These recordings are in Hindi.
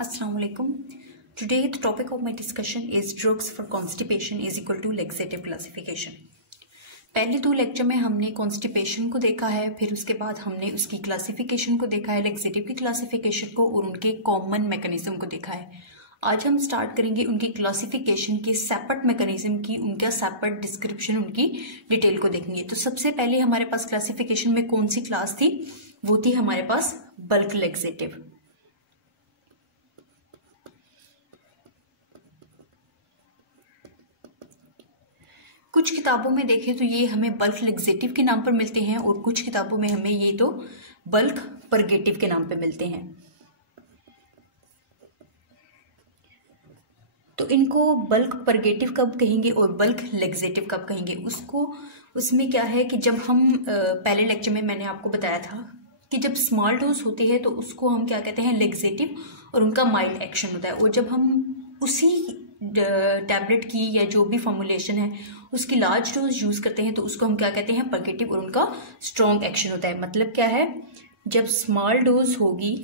Assalamu alaikum. Today the topic of my discussion is drugs for constipation is equal to laxative classification. पहले दो लेक्चर में हमने कॉन्स्टिपेशन को देखा है, फिर उसके बाद हमने उसकी क्लासिफिकेशन को देखा है, लेक्सेटिव की क्लासिफिकेशन को और उनके कॉमन मैकेनिज्म को देखा है। आज हम स्टार्ट करेंगे उनकी क्लासिफिकेशन की सेपरेट मैकेनिज्म की, उनका सेपरेट डिस्क्रिप्शन, उनकी डिटेल को देखेंगे। तो सबसे पहले हमारे पास क्लासिफिकेशन में कौन सी क्लास थी? वो थी हमारे पास बल्क लेक्सेटिव। कुछ किताबों में देखें तो ये हमें बल्क लेक्सेटिव के नाम पर मिलते हैं और कुछ किताबों में हमें ये तो बल्क परगेटिव के नाम पर मिलते हैं। तो इनको बल्क परगेटिव कब कहेंगे और बल्क लेक्सेटिव कब कहेंगे, उसमें क्या है कि जब हम पहले लेक्चर में मैंने आपको बताया था कि जब स्मॉल डोज होती है तो उसको हम क्या कहते हैं, लेक्सेटिव, और उनका माइल्ड एक्शन होता है। और जब हम उसी टैबलेट की या जो भी फॉर्मुलेशन है उसकी लार्ज डोज यूज करते हैं तो उसको हम क्या कहते हैं, परगेटिव, और उनका स्ट्रॉन्ग एक्शन होता है। मतलब क्या है, जब स्मॉल डोज होगी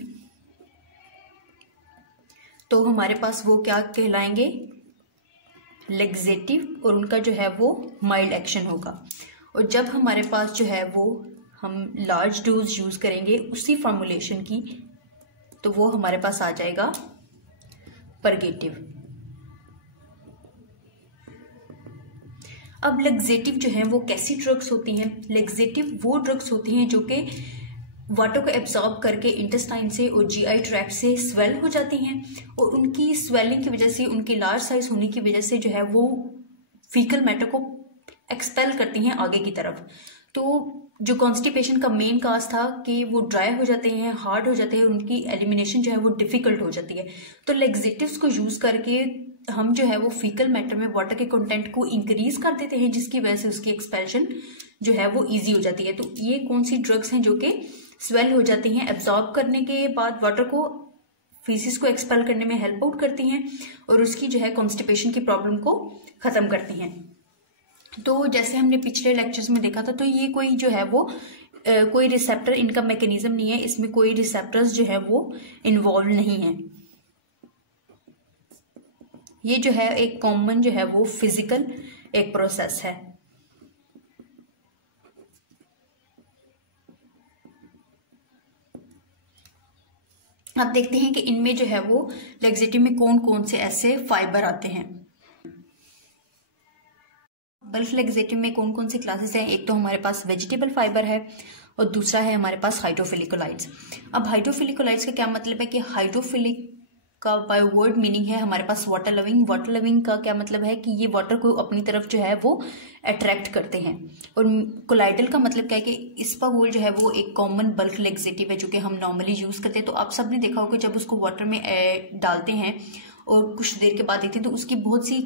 तो हमारे पास वो क्या कहलाएंगे, लेक्सेटिव, और उनका जो है वो माइल्ड एक्शन होगा। और जब हमारे पास जो है वो हम लार्ज डोज यूज करेंगे उसी फॉर्मुलेशन की तो वो हमारे पास आ जाएगा परगेटिव। अब लेक्सेटिव जो है वो कैसी ड्रग्स होती हैं? लेक्सेटिव वो ड्रग्स होती हैं जो कि वाटर को एब्जॉर्ब करके इंटेस्टाइन से और जीआई ट्रैक्ट से स्वेल हो जाती हैं, और उनकी स्वेलिंग की वजह से, उनकी लार्ज साइज होने की वजह से जो है वो फीकल मैटर को एक्सपेल करती हैं आगे की तरफ। तो जो कॉन्स्टिपेशन का मेन काज था कि वो ड्राई हो जाते हैं, हार्ड हो जाते हैं, उनकी एलिमिनेशन जो है वो डिफिकल्ट हो जाती है। तो लेक्सेटिव्स को यूज करके हम जो है वो फीकल मैटर में वाटर के कंटेंट को इंक्रीज कर देते हैं, जिसकी वजह से उसकी एक्सपेल्शन जो है वो इजी हो जाती है। तो ये कौन सी ड्रग्स हैं जो कि स्वेल हो जाती हैं, एब्जॉर्ब करने के बाद वाटर को, फीसिस को एक्सपेल करने में हेल्प आउट करती हैं और उसकी जो है कॉन्स्टिपेशन की प्रॉब्लम को खत्म करती हैं। तो जैसे हमने पिछले लेक्चर्स में देखा था, तो ये कोई जो है वो कोई रिसेप्टर, इनका मैकेनिज्म नहीं है, इसमें कोई रिसेप्टर्स जो है वो इन्वॉल्व नहीं है। ये जो है एक कॉमन जो है वो फिजिकल एक प्रोसेस है। अब देखते हैं कि इनमें जो है वो लेक्सेटिव में कौन कौन से ऐसे फाइबर आते हैं। बल्क लेक्सेटिव में कौन कौन सी क्लासेस हैं? एक तो हमारे पास वेजिटेबल फाइबर है और दूसरा है हमारे पास हाइड्रोफिलिकोलाइड्स। अब हाइड्रोफिलिकोलाइड्स का क्या मतलब है कि हाइड्रोफिलिक का बाय वर्ड मीनिंग है हमारे पास वाटर लविंग। वाटर लविंग का क्या मतलब है कि ये वाटर को अपनी तरफ जो है वो अट्रैक्ट करते हैं। और कोलाइडल का मतलब क्या है कि इस्पागोल जो है वो एक कॉमन बल्क लेक्सेटिव है जो कि हम नॉर्मली यूज करते हैं। तो आप सबने देखा होगा जब उसको वाटर में डालते हैं और कुछ देर के बाद देखते हैं तो उसकी बहुत सी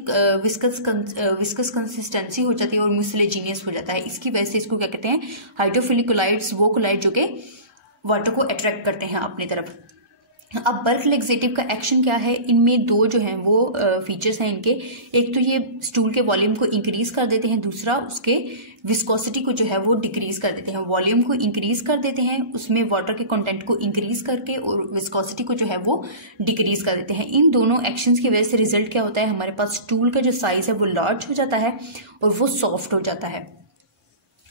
विस्कस कंसिस्टेंसी हो जाती है और म्यूसिलेजिनियस हो जाता है। इसकी वजह से इसको क्या कहते हैं, हाइड्रोफिलिक कोलाइड्स, वो कोलाइड जो कि वाटर को अट्रैक्ट करते हैं अपनी तरफ। अब बल्क लेक्सेटिव का एक्शन क्या है? इनमें दो जो हैं वो फीचर्स हैं इनके। एक तो ये स्टूल के वॉल्यूम को इंक्रीज कर देते हैं, दूसरा उसके विस्कोसिटी को जो है वो डिक्रीज कर देते हैं। वॉल्यूम को इंक्रीज कर देते हैं, उसमें वाटर के कंटेंट को इंक्रीज करके, और विस्कोसिटी को जो है वो डिक्रीज कर देते हैं। इन दोनों एक्शंस की वजह से रिजल्ट क्या होता है, हमारे पास स्टूल का जो साइज है वो लार्ज हो जाता है और वो सॉफ्ट हो जाता है।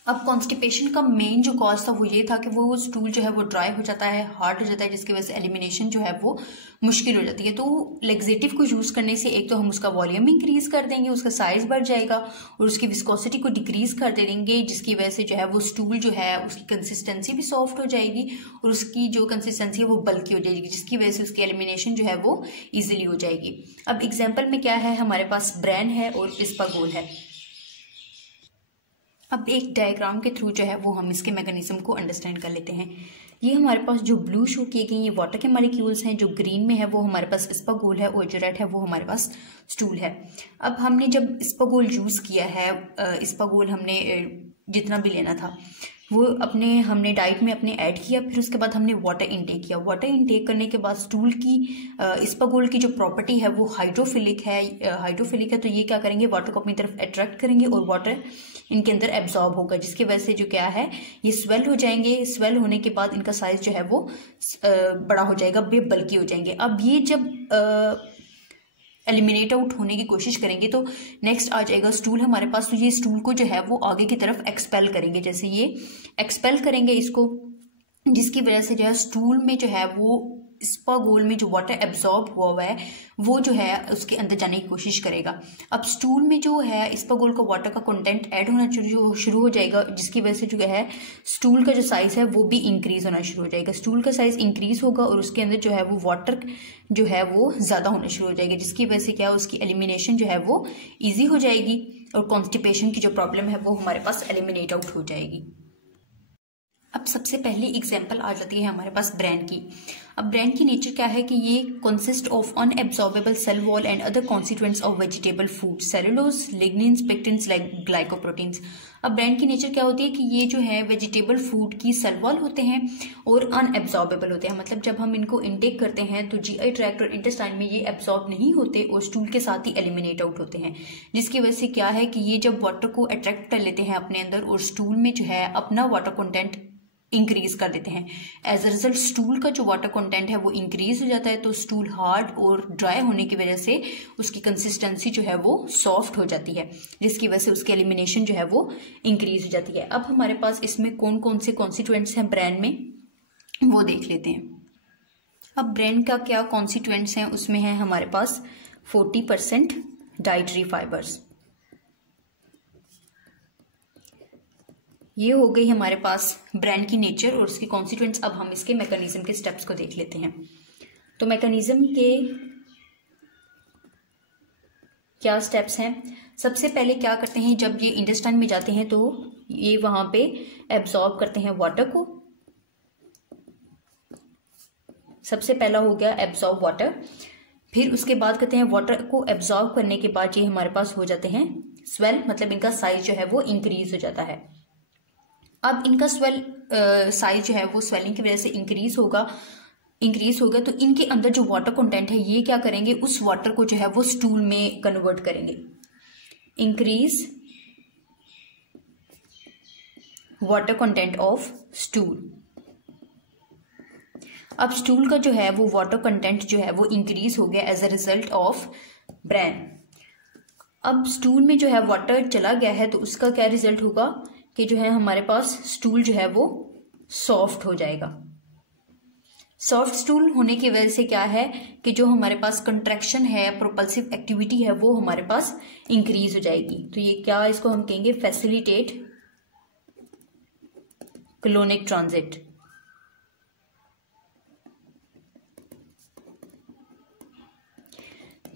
अब कॉन्स्टिपेशन का मेन जो कॉज था वो ये था कि वो स्टूल जो है वो ड्राई हो जाता है, हार्ड हो जाता है, जिसकी वजह से एलिमिनेशन जो है वो मुश्किल हो जाती है। तो लेक्सेटिव को यूज करने से एक तो हम उसका वॉल्यूम इंक्रीज कर देंगे, उसका साइज बढ़ जाएगा, और उसकी विस्कोसिटी को डिक्रीज कर देंगे, जिसकी वजह से जो है वो स्टूल जो है उसकी कंसिस्टेंसी भी सॉफ्ट हो जाएगी और उसकी जो कंसिस्टेंसी है वो बल्की हो जाएगी, जिसकी वजह से उसकी एलिमिनेशन जो है वो ईजिली हो जाएगी। अब एग्जाम्पल में क्या है, हमारे पास ब्रेन है और इस्पागोल है। अब एक डायग्राम के थ्रू जो है वो हम इसके मैकेनिज्म को अंडरस्टैंड कर लेते हैं। ये हमारे पास जो ब्लू शो किए गए ये वाटर के मॉलिक्यूल्स हैं, जो ग्रीन में है वो हमारे पास इस्पागोल है, और जो रेड है वो हमारे पास स्टूल है। अब हमने जब इस्पागोल यूज किया है, इस्पागोल हमने जितना भी लेना था, वो अपने हमने डाइट में अपने ऐड किया। फिर उसके बाद हमने वाटर इनटेक किया। वाटर इनटेक करने के बाद स्टूल की इस्पागोल की जो प्रॉपर्टी है वो हाइड्रोफिलिक है, तो ये क्या करेंगे, वाटर को अपनी तरफ अट्रैक्ट करेंगे और वाटर इनके अंदर एब्जॉर्ब होगा, जिसकी वजह से जो क्या है ये स्वेल हो जाएंगे। स्वेल होने के बाद इनका साइज जो है वो बड़ा हो जाएगा, बल्कि हो जाएंगे। अब ये जब एलिमिनेट आउट होने की कोशिश करेंगे तो नेक्स्ट आ जाएगा स्टूल हमारे पास। तो ये स्टूल को जो है वो आगे की तरफ एक्सपेल करेंगे, जैसे ये एक्सपेल करेंगे इसको, जिसकी वजह से जो है स्टूल में जो है वो इस्पागोल में जो वाटर एब्जॉर्ब हुआ है वो जो है उसके अंदर जाने की कोशिश करेगा। अब स्टूल में जो है इस्पागोल का वाटर का कंटेंट ऐड होना शुरू हो जाएगा, जिसकी वजह से जो है स्टूल का जो साइज है वो भी इंक्रीज होना शुरू हो जाएगा। स्टूल का साइज इंक्रीज होगा और उसके अंदर जो है वो वाटर जो है वो ज़्यादा होना शुरू हो जाएगी, जिसकी वजह से क्या है उसकी एलिमिनेशन जो है वो ईजी हो जाएगी और कॉन्स्टिपेशन की जो प्रॉब्लम है वो हमारे पास एलिमिनेट आउट हो जाएगी। अब सबसे पहली एग्जांपल आ जाती है हमारे पास ब्रेन की। अब ब्रेन की नेचर क्या है कि ये consist of unabsorbable cell wall and other constituents of vegetable food, cellulose, lignins, pectins like glycoproteins. अब ब्रेन की नेचर क्या होती है कि ये जो है वेजिटेबल फूड की सेल वॉल होते हैं और अनएब्सॉर्बेबल होते हैं, मतलब जब हम इनको इनटेक करते हैं तो जीआई ट्रैक्ट और इंटेस्टाइन में ये एब्सॉर्ब नहीं होते और स्टूल के साथ ही एलिमिनेट आउट होते हैं, जिसकी वजह से क्या है कि ये जब वाटर को अट्रैक्ट कर लेते हैं अपने अंदर और स्टूल में जो है अपना वाटर कंटेंट इंक्रीज कर देते हैं। एज अ रिजल्ट स्टूल का जो वाटर कंटेंट है वो इंक्रीज हो जाता है, तो स्टूल हार्ड और ड्राई होने की वजह से उसकी कंसिस्टेंसी जो है वो सॉफ्ट हो जाती है, जिसकी वजह से उसकी एलिमिनेशन जो है वो इंक्रीज हो जाती है। अब हमारे पास इसमें कौन कौन से कॉन्स्टिट्यूएंट्स हैं ब्रेन में वो देख लेते हैं। अब ब्रेन का क्या कॉन्स्टिट्यूएंट्स हैं, उसमें है हमारे पास 40% डाइटरी फाइबर्स। ये हो गई हमारे पास ब्रेन की नेचर और उसके कॉन्स्टिट्यूएंट्स। अब हम इसके मैकेनिज्म के स्टेप्स को देख लेते हैं। तो मैकेनिज्म के क्या स्टेप्स हैं, सबसे पहले क्या करते हैं, जब ये इंटेस्टाइन में जाते हैं तो ये वहां पे एब्जॉर्ब करते हैं वाटर को। सबसे पहला हो गया एब्जॉर्ब वाटर। फिर उसके बाद कहते हैं वाटर को एब्जॉर्ब करने के बाद ये हमारे पास हो जाते हैं स्वेल, मतलब इनका साइज जो है वो इंक्रीज हो जाता है। अब इनका साइज जो है वो स्वेलिंग की वजह से इंक्रीज होगा, तो इनके अंदर जो वाटर कंटेंट है ये क्या करेंगे, उस वाटर को जो है वो स्टूल में कन्वर्ट करेंगे। Increase water content of stool. अब स्टूल का जो है वो वाटर कंटेंट जो है वो इंक्रीज हो गया as a result of brain. अब स्टूल में जो है वाटर चला गया है तो उसका क्या रिजल्ट होगा कि जो है हमारे पास स्टूल जो है वो सॉफ्ट हो जाएगा। सॉफ्ट स्टूल होने की वजह से क्या है कि जो हमारे पास कंट्रैक्शन है, प्रोपल्सिव एक्टिविटी है वो हमारे पास इंक्रीज हो जाएगी। तो ये क्या, इसको हम कहेंगे फैसिलिटेट कोलोनिक ट्रांजिट।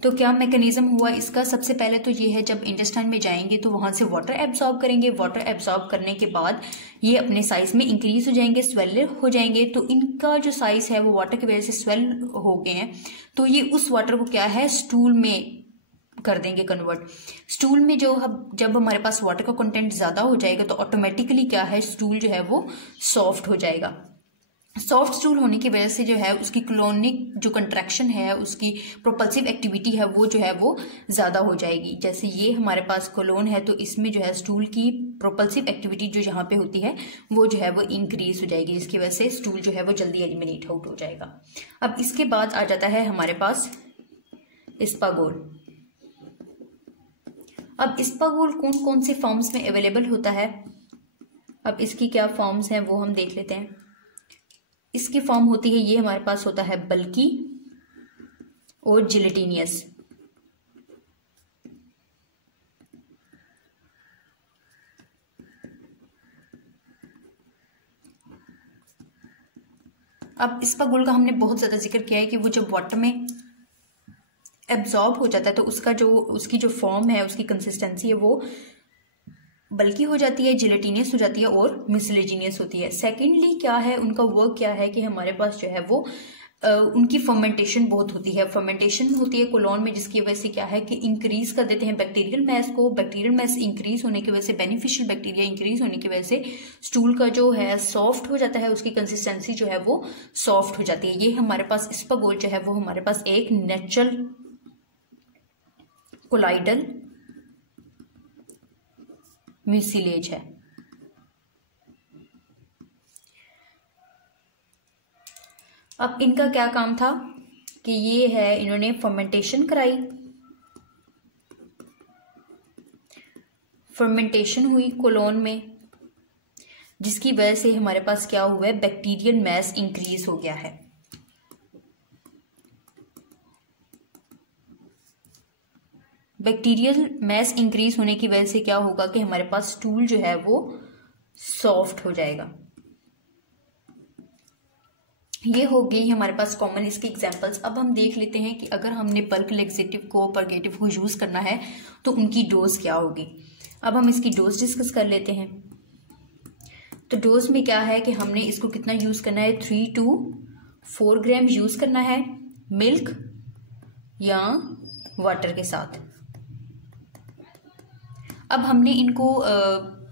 तो क्या मैकेनिज्म हुआ इसका, सबसे पहले तो ये है जब इंटेस्टाइन में जाएंगे तो वहां से वाटर एब्सॉर्ब करेंगे। वाटर एब्सॉर्ब करने के बाद ये अपने साइज में इंक्रीज हो जाएंगे, स्वेल हो जाएंगे। तो इनका जो साइज है वो वाटर की वजह से स्वेल हो गए हैं, तो ये उस वाटर को क्या है स्टूल में कर देंगे कन्वर्ट। स्टूल में जब हमारे पास वाटर का कंटेंट ज्यादा हो जाएगा तो ऑटोमेटिकली क्या है स्टूल जो है वो सॉफ्ट हो जाएगा। सॉफ्ट स्टूल होने की वजह से जो है उसकी क्लोनिक जो कंट्रैक्शन है, उसकी प्रोपल्सिव एक्टिविटी है वो जो है वो ज्यादा हो जाएगी। जैसे ये हमारे पास कोलोन है तो इसमें जो है स्टूल की प्रोपल्सिव एक्टिविटी जो यहाँ पे होती है वो जो है वो इंक्रीज हो जाएगी, जिसकी वजह से स्टूल जो है वो जल्दी एलिमिनेट आउट हो जाएगा। अब इसके बाद आ जाता है हमारे पास इस्पागोल। अब इस्पागोल कौन कौन से फॉर्म्स में अवेलेबल होता है, अब इसकी क्या फॉर्म्स हैं वो हम देख लेते हैं। इसकी फॉर्म होती है, ये हमारे पास होता है बल्की और जिलेटिनियस। अब इस्पागोल का हमने बहुत ज्यादा जिक्र किया है कि वो जब वाटर में एब्जॉर्ब हो जाता है तो उसकी जो फॉर्म है, उसकी कंसिस्टेंसी है वो बल्कि हो जाती है, जिलेटिनियस हो जाती है और मिसलेजिनियस होती है। सेकेंडली क्या है उनका वर्क क्या है कि हमारे पास जो है वो उनकी फर्मेंटेशन बहुत होती है। फर्मेंटेशन होती है कोलोन में, जिसकी वजह से क्या है कि इंक्रीज कर देते हैं बैक्टीरियल मैस को। बैक्टीरियल मैस इंक्रीज होने की वजह से, बेनिफिशियल बैक्टीरिया इंक्रीज होने की वजह से स्टूल का जो है सॉफ्ट हो जाता है, उसकी कंसिस्टेंसी जो है वो सॉफ्ट हो जाती है। ये हमारे पास इस्पागोल जो है वो हमारे पास एक नेचुरल कोलाइडल म्यूसिलेज है। अब इनका क्या काम था कि ये है, इन्होंने फर्मेंटेशन कराई, फर्मेंटेशन हुई कोलोन में, जिसकी वजह से हमारे पास क्या हुआ है, बैक्टीरियल मैस इंक्रीज हो गया है। बैक्टीरियल मैस इंक्रीज होने की वजह से क्या होगा कि हमारे पास स्टूल जो है वो सॉफ्ट हो जाएगा। ये हो गई हमारे पास कॉमन इसकी एग्जांपल्स। अब हम देख लेते हैं कि अगर हमने बल्क लेक्सेटिव को, परगेटिव को यूज करना है तो उनकी डोज क्या होगी। अब हम इसकी डोज डिस्कस कर लेते हैं। तो डोज में क्या है कि हमने इसको कितना यूज करना है, 3 to 4 ग्राम यूज करना है मिल्क या वाटर के साथ। अब हमने इनको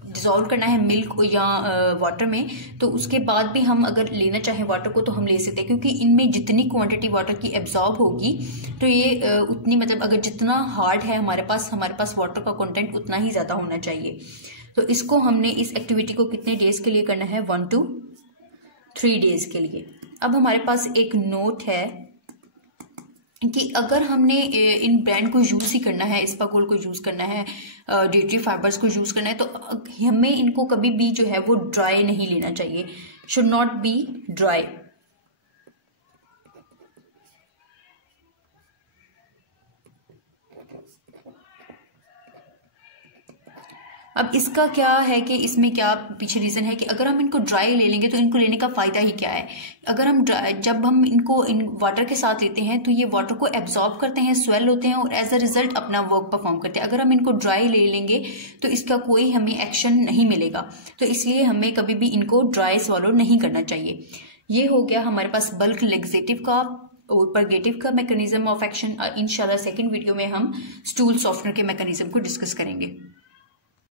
डिजोल्व करना है मिल्क या वाटर में, तो उसके बाद भी हम अगर लेना चाहें वाटर को तो हम ले सकते हैं, क्योंकि इनमें जितनी क्वांटिटी वाटर की एब्जॉर्ब होगी तो ये उतनी, मतलब अगर जितना हार्ड है हमारे पास वाटर का कंटेंट उतना ही ज़्यादा होना चाहिए। तो इसको हमने इस एक्टिविटी को कितने डेज के लिए करना है, 1 to 3 डेज के लिए। अब हमारे पास एक नोट है कि अगर हमने इन ब्रांड को यूज ही करना है, इस्पागोल को यूज करना है, डेयरी फाइबर्स को यूज करना है, तो हमें इनको कभी भी जो है वो ड्राई नहीं लेना चाहिए, शुड नॉट बी ड्राई। अब इसका क्या है कि इसमें क्या पीछे रीजन है कि अगर हम इनको ड्राई ले लेंगे तो इनको लेने का फायदा ही क्या है। अगर हम जब हम इनको इन वाटर के साथ लेते हैं तो ये वाटर को एब्जॉर्ब करते हैं, स्वेल होते हैं और एज अ रिजल्ट अपना वर्क परफॉर्म करते हैं। अगर हम इनको ड्राई ले लेंगे तो इसका कोई हमें एक्शन नहीं मिलेगा, तो इसलिए हमें कभी भी इनको ड्राई स्वॉलो नहीं करना चाहिए। ये हो गया हमारे पास बल्क लेक्सेटिव का और परगेटिव का मैकेनिज्म ऑफ एक्शन। इंशाल्लाह सेकंड वीडियो में हम स्टूल सॉफ्टनर के मैकेनिज्म को डिस्कस करेंगे।